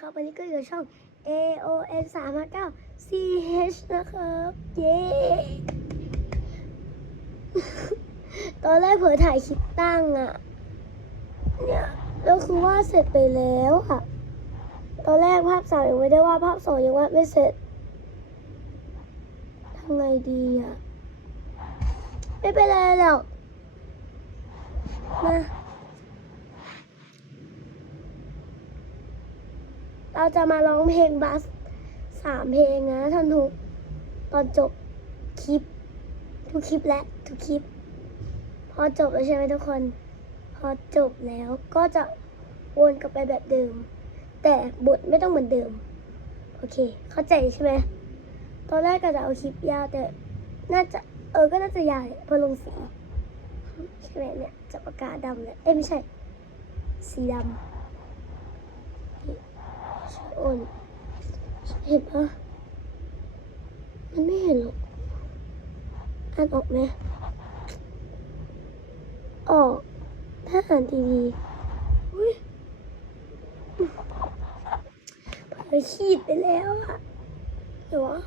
ครับวันนี้ก็อยู่ช่อง A O N 3 9 C H นะครับ เย้ตอนแรกเผอถ่ายคลิปตั้งอะเนี่ยแล้วคือว่าเสร็จไปแล้วอะตอนแรกภาพสามยังไม่ได้ว่าภาพสองยังวาไม่เสร็จทำไงดีอะไม่เป็นไรหรอกมา เราจะมาร้องเพลงบัสสามเพลงนะท่านทุกตอนจบคลิป ทุกคลิปและทุกคลิป พอจบแล้วใช่ไหมทุกคน พอจบแล้วก็จะวนกลับไปแบบเดิม แต่บทไม่ต้องเหมือนเดิม โอเค เข้าใจใช่ไหมตอนแรกก็จะเอาคลิปยาวแต่น่าจะเออก็น่าจะยาวแหละเพอลงสีใช่ไหมเนี่ยจับปากกาดำเนี่ยเอ้ไม่ใช่ สีดำ อ่อนเห็นปะมันไม่เห็นหรอกอ่านออกไหมออกถ้าอ่านดีๆอุ้ยเผลอขีดไปแล้วอะเดี๋ยววะ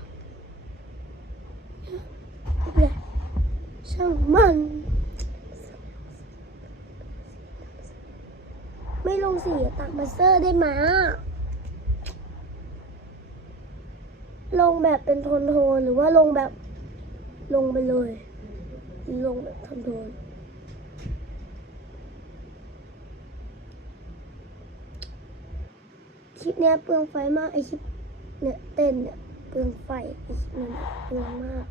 ไรช่างมัน ไม่ลงสีตักมาเตอร์ได้มา ลงแบบเป็นโทนโทนหรือว่าลงแบบลงไปเลย ลงแบบโทนโทนคลิปเนี้ยเปลืองไฟมากไอคลิปเนี่ยเต้นเนี่ยเปลืองไฟไอคลิปนั้นเปลืองมาก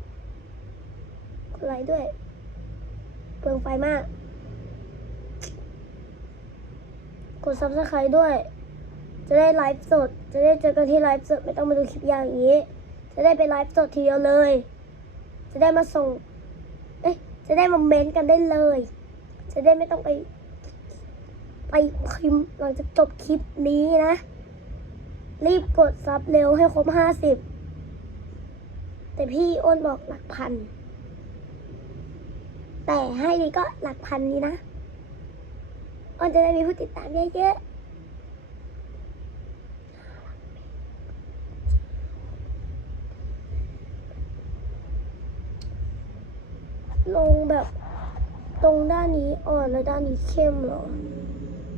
กดไลค์ด้วย เปลืองไฟมาก กด subscribe ด้วย จะได้ไลฟ์สด จะได้เจอกันที่ไลฟ์สดไม่ต้องมาดูคลิปยาวอย่างนี้ จะได้ไปไลฟ์สดทีเดียวเลย จะได้มาส่ง เอ้ย จะได้มาเม้นต์กันได้เลย จะได้ไม่ต้องไป ไปพิมพ์หลังจากจบคลิปนี้นะ รีบกดซับเร็วให้ครบห้าสิบ แต่พี่อ้นบอกหลักพัน แต่ให้ดีก็หลักพันนี้นะอ้นจะได้มีผู้ติดตามเยอะๆ ลงแบบตรงด้านนี้อ่อนแล้วด้านนี้เข้มเหรอ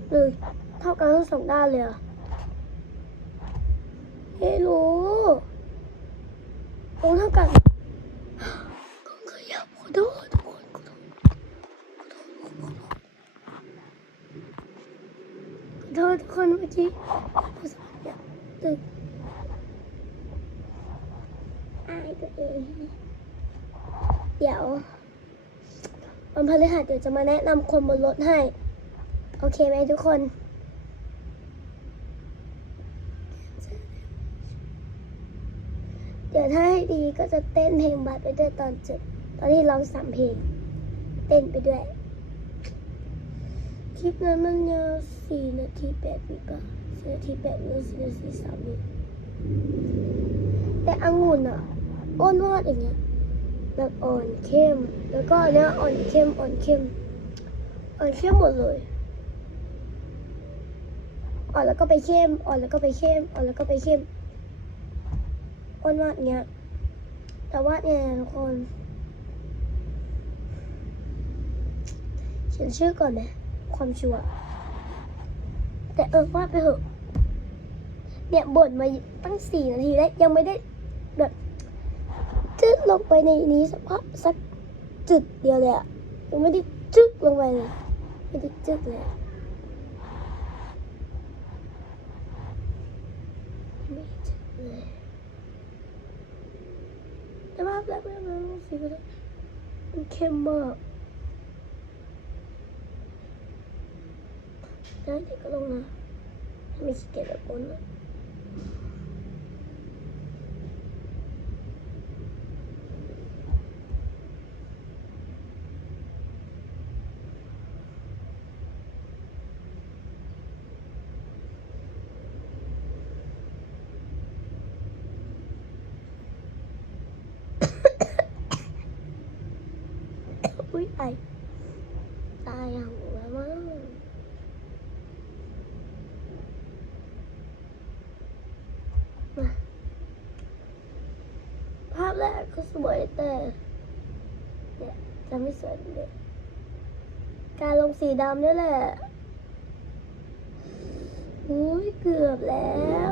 หรือเท่ากันทั้งสองด้านเลยอะไม่รู้ลงเท่ากันก็ขยับขอโทษทุกคนขอโทษขอโทษทุกคนเมื่อกี้ผู้สมัครตึกอายตัวเองเดี๋ยว วันพฤหัสเดี๋ยวจะมาแนะนำคนบนรถให้ โอเคไหมทุกคนเดี๋ยวถ้าให้ดีก็จะเต้นเพลงบัตไปด้วยตอนจบตอนที่ร้องสามเพลง เต้นไปด้วย คลิปนั้นมันยาวสี่นาทีแปดวิป่ะสี่นาทีแปดวิสี่นาทีสามวิแต่องุ่นอะ อ้นวาดอย่างเงี้ย แบบอ่อนเข้ม แล้วก็เนี้ยอ่อนเข้มอ่อนเข้มอ่อนเข้มหมดเลยอ่อนแล้วก็ไปเข้มอ่อนแล้วก็ไปเข้มอ่อนแล้วก็ไปเข้มอ้นวาดเนี้ยแต่ว่าเนี่ยทุกคนเขียนชื่อก่อนไหมความชัวแต่เออว่าไปเถอะเนี่ยบ่นมาตั้งสี่นาทีแล้วยังไม่ได้แบบ จึ๊กลงไปในนี้สักพักสักจุดเดียวเลยอะยังไม่ได้จึ๊กลงไปเลยไม่ได้จึ๊กเลยไม่จึ๊กเลยแต่ว่าแล้วแล้วแล้สีมันเข้มมากได้เด็กก็ลงนะไม่ขี้เกียจแบบคนนะ อุ้ยไอตายอะหัวมาก ก็สวยแต่เนี่ยจะไม่สวยเลย การลงสีดำนี่แหละอุ้ยเกือบแล้ว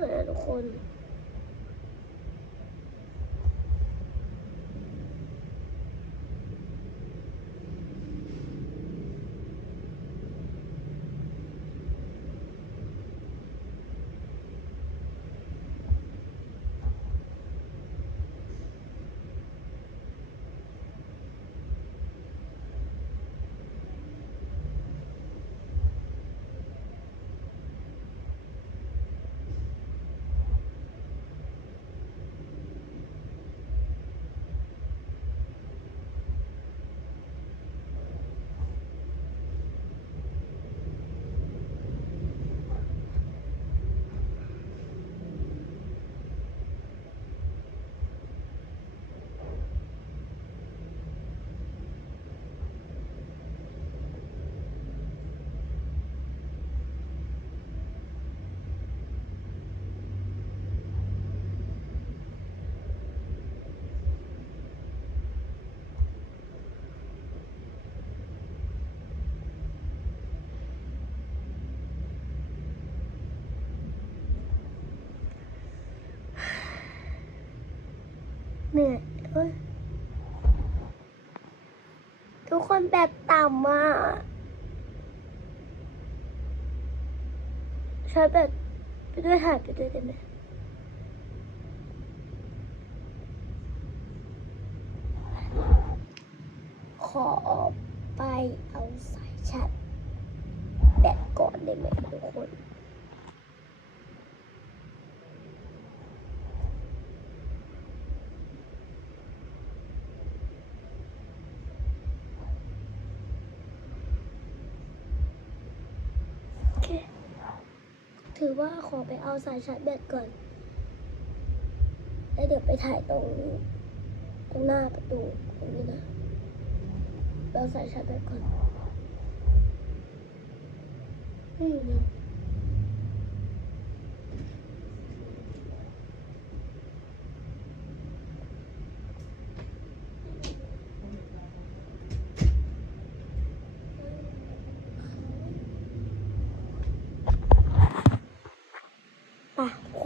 อืมเมื่อยอะทุกคน เหนื่อยเอ้ย นแบบต่ำอะใช้แบบไปด้วยถ่ายไปด้วยได้ไหมขอไปเอาสายชาร์จแบบก่อนได้ไหมทุกคน โอเค ถือ ว่าขอไปเอาสายชาร์จแบตก่อน แล้วเดี๋ยวไปถ่ายตรงตรงหน้าประตูตรงนี้นะเอาสายชาร์จแบตก่อนไม่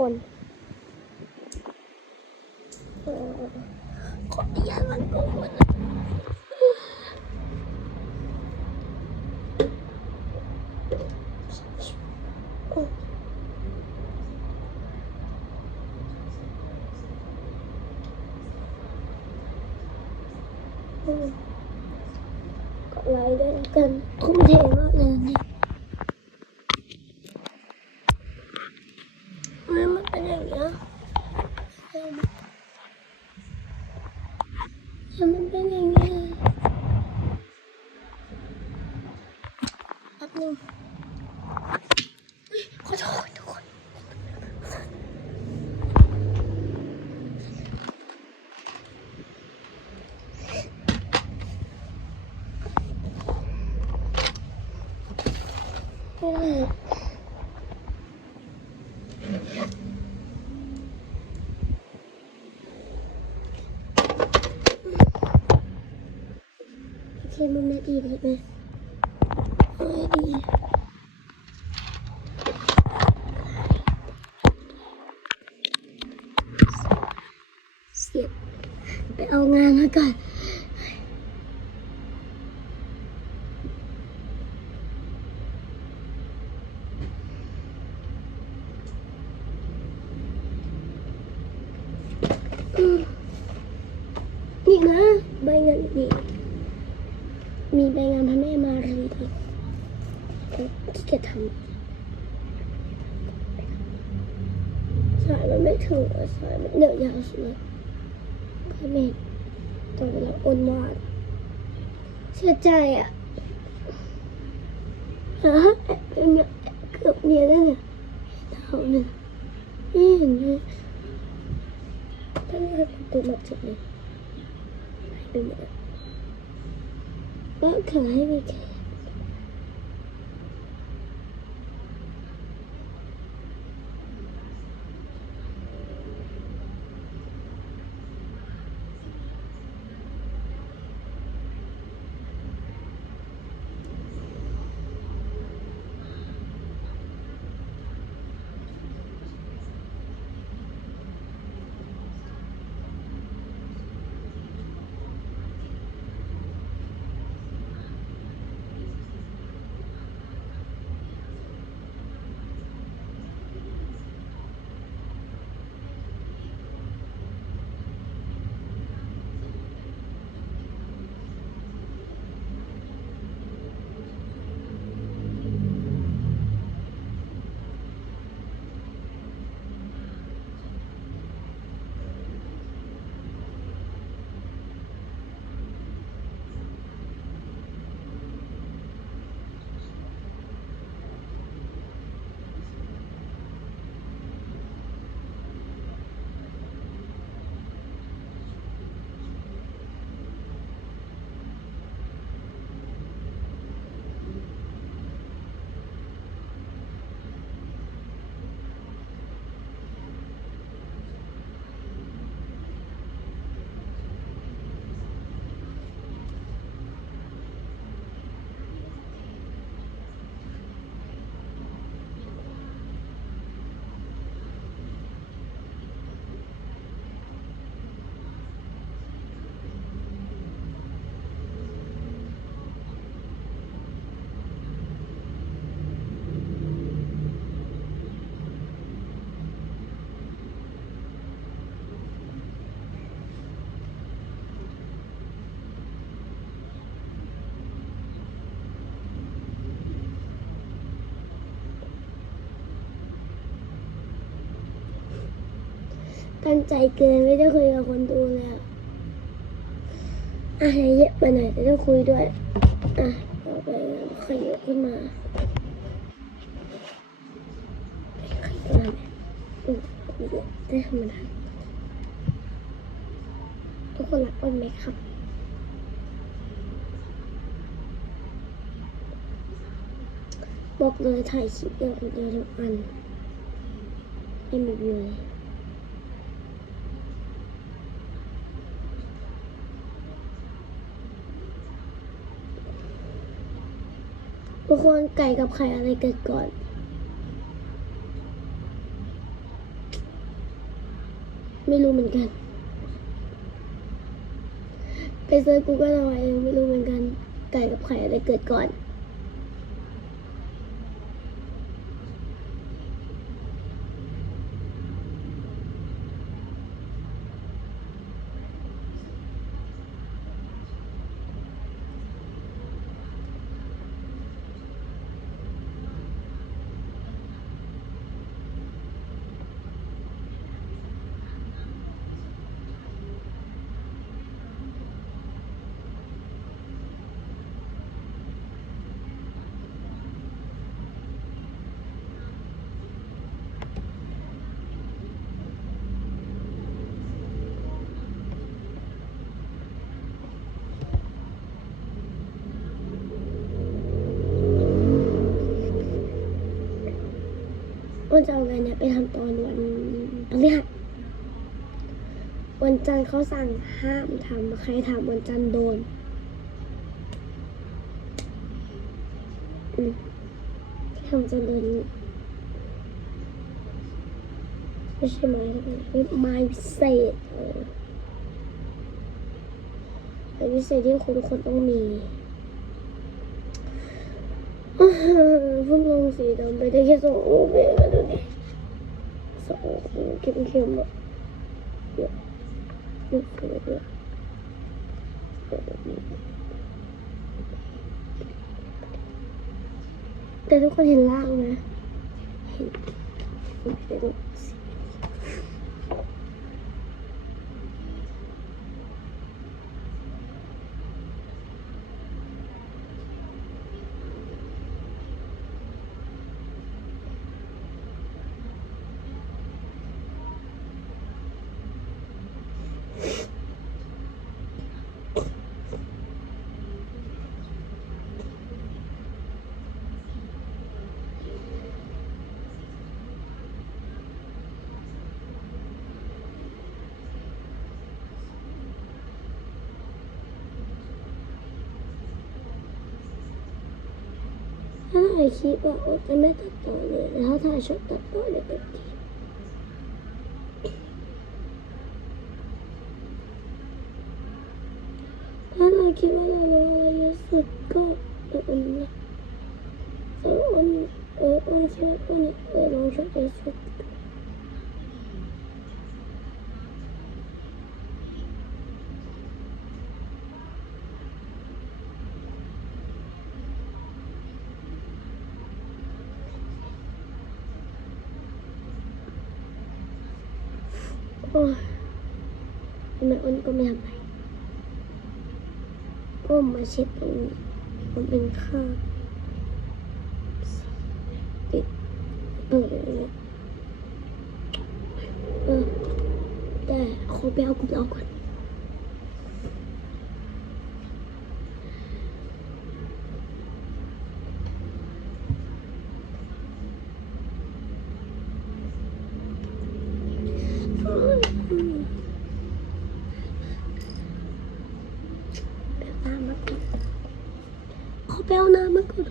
ป่ะคนเออขออนุญาตมันก่อนนะอืมกดไลค์ด้วยแล้วกันทุ่มเทมากเลยเนี่ยทำไมมันเป็นอย่างเงี้ยทำไมทำไมมันเป็นอย่างเงี้ยแป๊บนึงเฮ้ยขอโทษทุกคน อืมโอเคมันไม่ดีเลยไหมดีเสียบไปเอางานมาก่อน นะ ใบงานดีมีใบงานพระแม่มารีดีขี้เกียจทำสายมันไม่ถึงอะสายมันเหนื่อยยาวสุดเลยพระแม่ตอนเวลาอ้นวาดเสียใจอะฮะเป็นเนี่ยเกือบเนียนแล้วเนี่ยเท่าเนี่ยไม่เห็นเลยถ้าไม่เคยตัวหมดจุ ดเลยไป ตั้งใจเกินไม่ได้คุยกับคนดูแล้วอะเยอะมาหน่อยจะต้องคุยด้วย อะต่อไปขยับขึ้นมาขยับมาไหมอืมได้ธรรมดาทุกคนรักอ้นไหมครับบอกเลยถ่ายคลิปเดียวคนเดียวทุกอันไม่มีวิวเลย ทุกคนไก่กับไข่อะไรเกิดก่อนไม่รู้เหมือนกัน ไปเซิร์ชกูก็เอาเองไม่รู้เหมือนกัน ไก่กับไข่อะไรเกิดก่อน อ้นจะเอางานเนี้ยไปทำตอนวันพฤหัสวันจันทร์เขาสั่งห้ามทำใครทำวันจันทร์โดนที่ทำจันทร์โดนไม่ใช่ไม้ใช่ไหมไม้พิเศษไม้พิเศษที่คนทุกคนต้องมี อื้อหือเพิ่งลงสีดำไปได้แค่สองรูปเองอะดูดิสองเข้มเข้มๆอะเยอะเยอะเยอะแต่ทุกคนเห็นล่างไหมเห็นมันเป็นสี ถ้าถ่ายคลิปอะโอ๊ตจะไม่ตัดต่อเลยแต่ถ้าถ่ายช็อตตัดต่อเลยเป็นทีถ้าเราคิดว่าเราลงอะไรเยอะสุดก็เอออันนี้เอออันเอออันคิดว่าอุ่นเออลงช็อตเยสุด โอ้ยทำไมอ้นก็ไม่ทำไร ก้มมาเช็ดตรงนี้มันเป็นข้าวติดเออเนี่ยเออแต่ขอไปเอากุญแจก่อนไปเอาน้ำมาก่อนขอไปเอาน้ำมาก่อน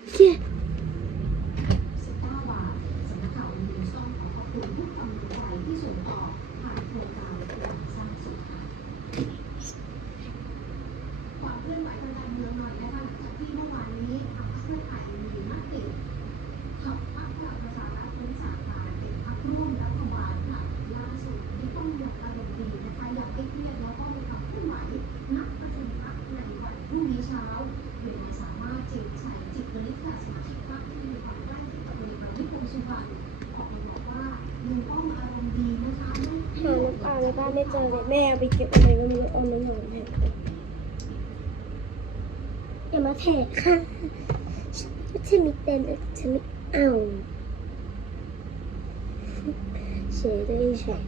โอเค ความเคลื่อนไหวทางการเมืองหน่อยนะคะหลังจากที่เมื่อวานนี้ทางพรรคเพื่อไทยมีมติขับพรรคพลังประชารัฐเป็นสาขาเป็นพรรคร่วมรัฐบาลค่ะล่าสุดที่ต้องอย่างอารมณ์ดีนะคะอย่างไม่เครียดแล้วก็มีความเคลื่อนไหวนัดประชุมพรรคในวันพรุ่งนี้เช้าโดยนายสามารถจิตชัยจิตวณิชค่ะสมาชิกพรรคที่มีความใกล้ชิดกับพลเอกประวิตรวงษ์สุวรรณออกมาบอกว่าลุงป้อมอารมณ์ดีนะคะไม่เครี หาไม่เจอเลยแม่เอาไปเก็บอะไรก็ไม่รู้เอาน้ำหอมให้อย่ามาแถะค่ะฉันไม่เต้นฉันไม่เอาเฉยได้เฉย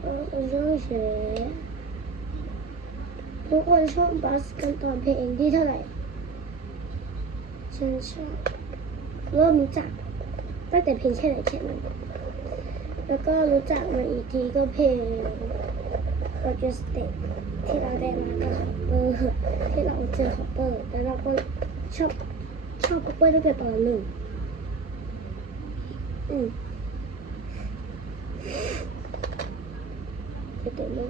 เออชอบเฉยทุกคนชอบบัสกันตอนเพลงที่เท่าไหร่ฉันชอบเริ่มรู้จักตั้งแต่เพลงแค่ไหนแค่นั้น แล้วก็รู้จักมาอีกทีก็เพลงก็ just stay ที่เราได้มากับคัปเปอร์ที่เราเจอคัปเปอร์แล้วเราก็ชอบชอบคัปเปอร์ตั้งแต่ตอนหนึ่งอืมแต่ตัวนี้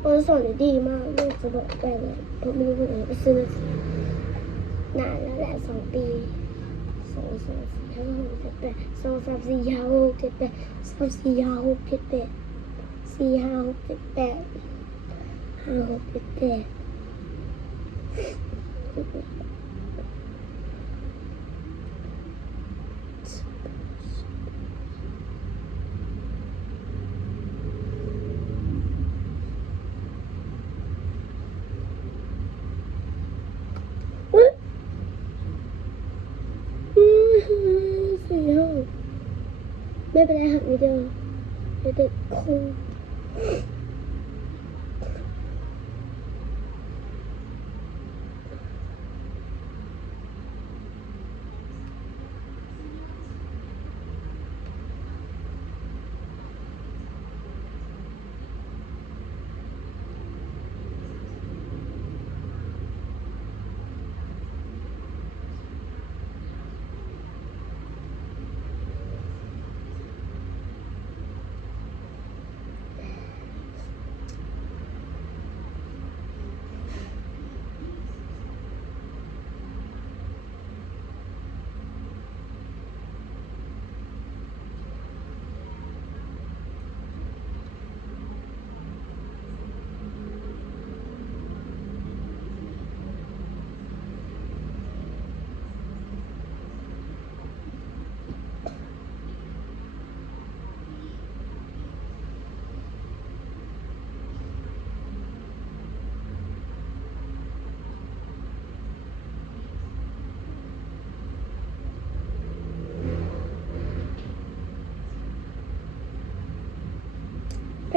โอ้สอนดีมากลูกจะบอกไปเลยเพราะไม่รู้คนอื่นก็ซื้อนานแล้วแหละสองปี สองสองสี่ห้าหกเจ็ด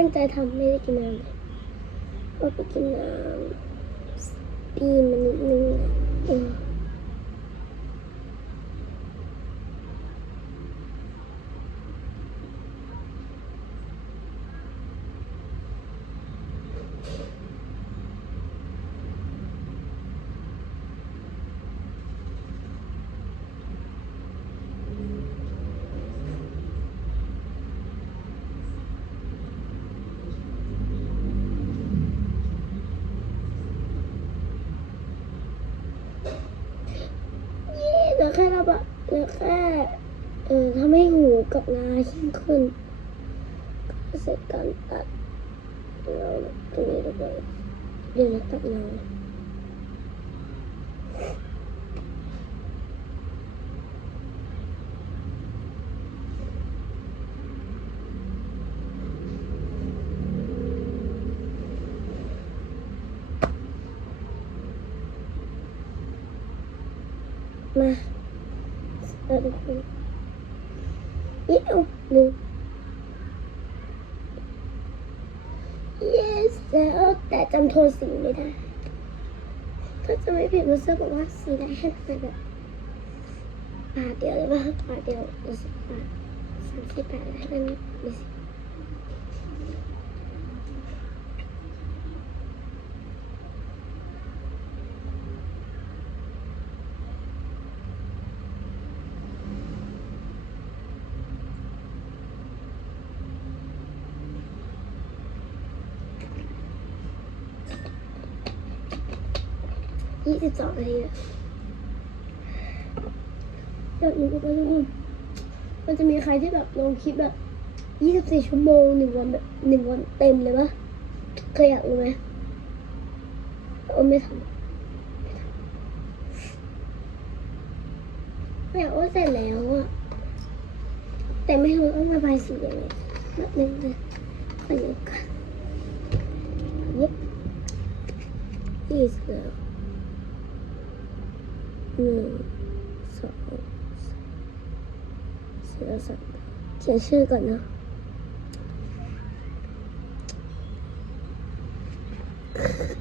ตั้งใจทำไม่ได้กินน้ำเลยก็ไปกินน้ำปีมันนิดนึงอืมเย้เหลือ แค่ระบะเหลือแค่เออทำให้หูกับงาเข้มขึ้นก็เสร็จการตัดเราตรงนี้แล้วก็เดี๋ยวเราตัดเราเออทุกคนเย้วหนึ่ง yes แล้วแต่จำโทนสีไม่ได้ ก็จะไม่ผิดรู้สึกบอกว่าสีได้ให้มาแบบปาเดียวเลยว่าปาเดียวรู้สึกปาสามสิบบาทให้มันมีสี ยี่สิบสองนาทีแล้วแบบนี้ก็ทุกคนมันจะมีใครที่แบบลงคลิปแบบยี่สิบสี่ชั่วโมงหนึ่งวันแบบหนึ่งวันเต็มเลยปะเคยอยากรู้ไหมโอ้ไม่ทำไม่อยากว่าเสร็จแล้วอะแต่ไม่รู้ต้องระบายสียังไงแบบนึงนะขอดูกันยิบยี่สิบแล้ว หนึ่งสองสามสี่สามเขียนชื่อก่อนนะ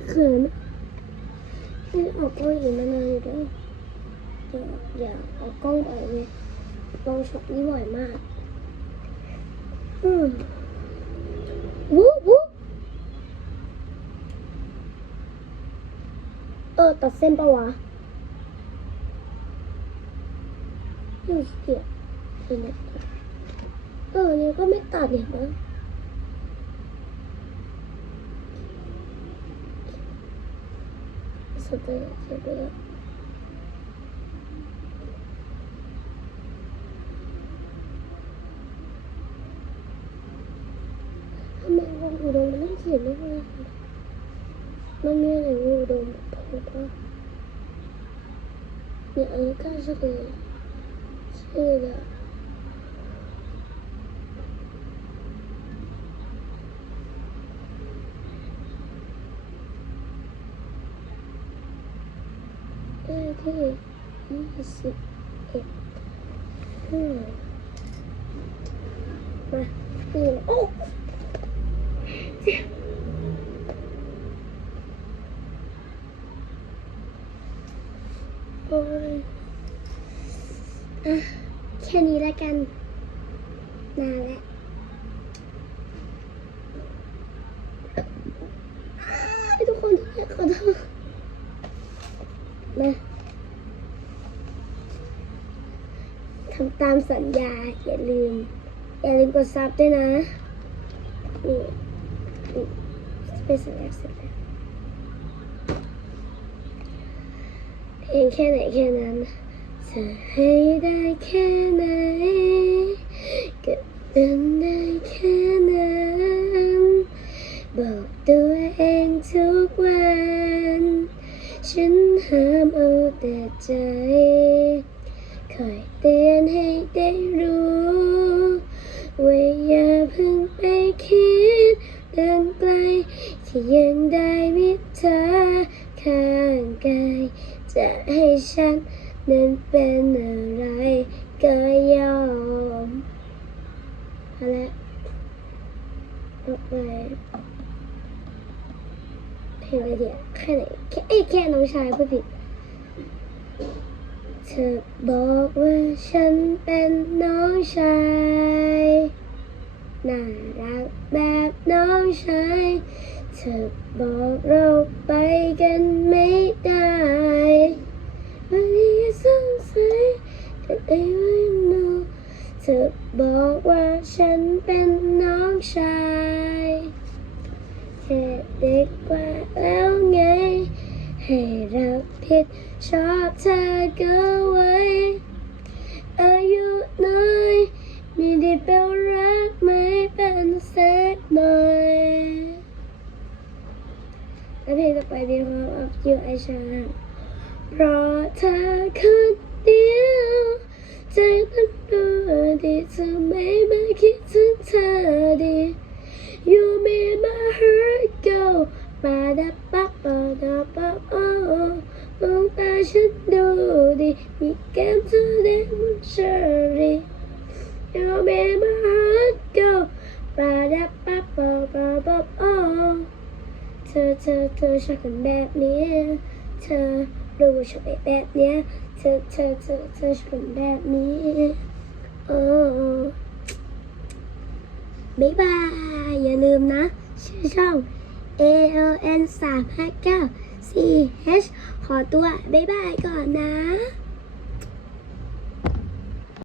เขินไม่ออกกล้องอีกมานานอยู่ด้วยอย่าอย่าออกกล้องบ่อยเลยลองช็อปนี่บ่อยมากอืมวู้วู้เออตัดเส้นปะวะ เสียเน็ตออเนี่ยก็ไม่ตัดเนี่ยนะสุดเลยสุดเลยทำไมวงอุดมมันต้องเขียนด้วยนะมัมีอะไรวงอุดมพอปะเนี่ยเออก็สุดเลย อืมมานี่โอ้เจ็บโอ้ย อะแค่นี้แล้ว กันนานแล้วอ้ายทุกคนขอโทษมาทำตามสัญญา อย่าลืม อย่าลืมกดซับด้วยนะ นี่นี่เป็นสัญญาเสร็จแล้วเพลงแค่ไหนแค่นั้น จะให้ได้แค่ไหนก็เป็นได้แค่นั้นบอกตัวเองทุกวัน ฉันห้ามเอาแต่ใจคอยเตือนให้ได้รู้ว่าอย่าเพิ่งไปคิดเรื่องไกลที่ยังได้มิเธอข้างกายจะให้ฉัน นั้นเป็นอะไรก็ยอมอาละไปเพลงอะไรเดียวแค่ไหนแค่เอ้แค่น้องชายพูดผิดเธอบอกว่าฉันเป็นน้องชายน่ารักแบบน้องชายเธอบอกเราไปกันไม่ได้วันนี้ สงสัยแต่ไอ้ไม่รู้เธอบอกว่าฉันเป็นน้องชายแค่เด็กกว่าแล้วไง ให้เราผิดชอบเธอก็ไว้อายุน้อยม่ได้แปลว่ารักไม่เป็นสักหน่อยและเพลงต่อไปเป็นความ of you ไอชาเพราะเธอคน เดียวใจมันรู้ดีเธอไม่มาคิดถึงเธอดี You made my heart go ปาดาปะปาดาปะโอ้มองตาฉันดูดีมีแก้มเธอแดงเหมันเชอรี่ You made my heart go ปาดาปะปาปาปะโอ้เธอเธอเธอชอบกันแบบนี้ เธอรู้ว่าชอบแบบเนี้ย เธอเธอเธอเธอชอบกันแบบนี้โอ้บ๊ายบาย อย่าลืมนะ ชื่อช่อง A L N 3 5 9 C H ขอตัวบ๊ายบายก่อนนะ